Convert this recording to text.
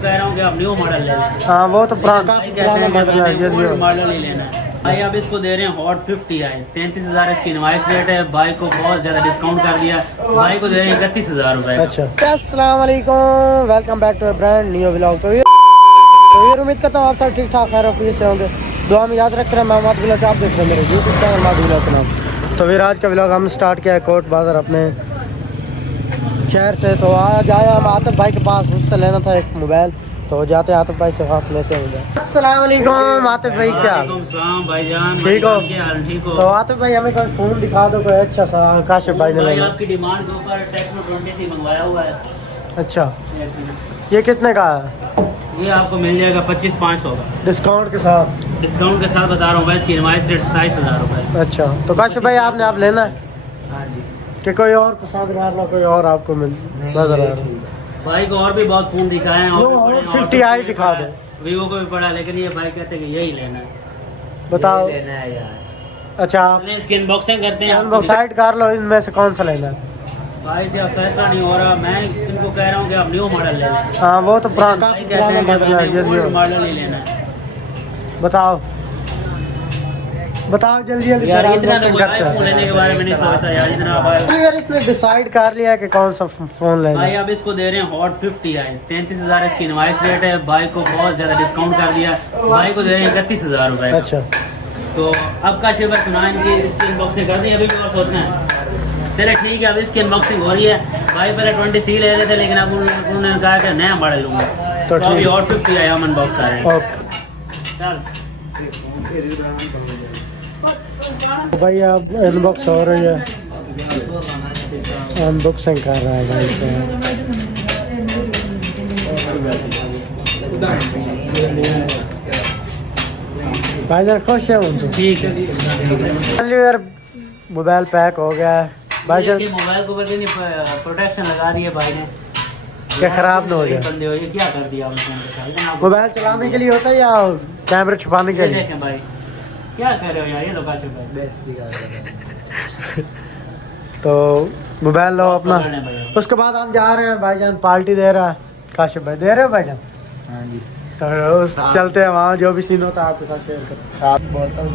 कह रहा हूँ कि आप न्यू मॉडल ले लें। हाँ वो तो पुराना मॉडल ही लेना है भाई। आप इसको दे रहे हैं हॉट 50 है, 33,000 इसकी इनवाइस रेट है। भाई को बहुत ज़्यादा डिस्काउंट कर दिया, भाई को दे रहे हैं 31,000 रुपये। अच्छा, अस्सलाम वालेकुम, welcome back to brand new vlog. तो ये उम्मीद करता हूँ आप सब ठीक ठाक खैर वाफियत से होंगे। दुआ में याद रख रहे हैं मैं मात व्लॉग, आप देख रहे हैं मेरे यूट्यूब चैनल मात व्लॉग के नाम। तो फिर आज का व्लॉग हम स्टार्ट किया है कोट बाजार अपने शहर से। तो आज आया हम आतिफ भाई के पास, उससे लेना था एक मोबाइल। तो जाते आतिफ भाई से हाथ लेते हैं। अस्सलाम वालेकुम आतिफ भाई, क्या भाईजान? ठीक हो? ठीक हो? तो आतिफ भाई हमें कोई फ़ोन दिखा दो कोई अच्छा सा। काशिफ भाई ने लेना आपकी डिमांड के ऊपर टेक्नो 20 मंगवाया हुआ है। अच्छा, ये कितने का है? ये आपको मिल जाएगा 25,500 का डिस्काउंट के साथ। डिस्काउंट के साथ बता रहा हूँ। इसकी इनवाइस रेट 27,000 रुपये। अच्छा, तो काशिफ भाई आपने आप लेना है हाँ जी। कि कोई और पसंद कर लो, कोई और आपको मिल नजर आ रहा है? भाई को और भी बहुत फ़ोन दिखाए हैं, और 50i दिखा दो। वीवो को भी पड़ा, लेकिन ये भाई कहते हैं कि यही लेना है। बताओ। यही लेना है यार। अच्छा, आप इसकी अनबॉक्सिंग करते हैं। डिसाइड कर लो इनमें से कौन सा लेना है। भाई से अब फैसला नहीं हो रहा। मैं इनको कह रहा हूँ कि आप न्यू मॉडल ले लें। हाँ वो तो पुराना भाई कहते हैं कि हमें मॉडल ही लेना है। बताओ बताओ जल्दी जल्दी यार फिर इतना तो unboxing करते फ़ोन लेने के बारे में नहीं सोचता यार, इतना आप हैं। इसने डिसाइड कर लिया कि कौन सा फ़ोन लेना भाई है। अब इसको दे रहे हैं हॉट 50 है, 33,000 इसकी इनवाइस रेट है। भाई को बहुत ज़्यादा डिस्काउंट कर दिया, भाई को दे रहे हैं 31,000 रुपये। अच्छा, तो अब का शिवर सुना इनकी इसकी अनबॉक्सिंग कर दी, अभी भी और सोचना है। चले ठीक है, अब इसकी अनबॉक्सिंग हो रही है। भाई पहले 20C ले रहे थे, लेकिन अब उन्होंने कहा कि नया मॉडल लूँगा। तो अभी हॉट 50 है, हम अनबॉक्स कर रहे हैं। ओके चल भाई अब अनबॉक्स हो रही है, अनबॉक्सिंग कर रहा है भाई से। भाई जरा खुश है उनको। ठीक है। यार मोबाइल पैक हो गया है भाई जल्द, मोबाइल को बदले प्रोटेक्शन लगा दी है भाई ने, क्या खराब ना हो जाए। बंदे हो, ये क्या कर दिया आपने? मोबाइल चलाने के लिए होता है या कैमरे छुपाने के लिए? देखें भाई, क्या कर रहे हो यार, ये लोग तो मोबाइल लो अपना। उसके बाद हम जा रहे हैं, भाईजान पार्टी दे रहा है। काशिफ भाई दे रहे हो भाईजान? हाँ जी। तो चलते हैं वहाँ, जो भी सीन होता है आपके साथ शेयर करते हैं। आप बोतल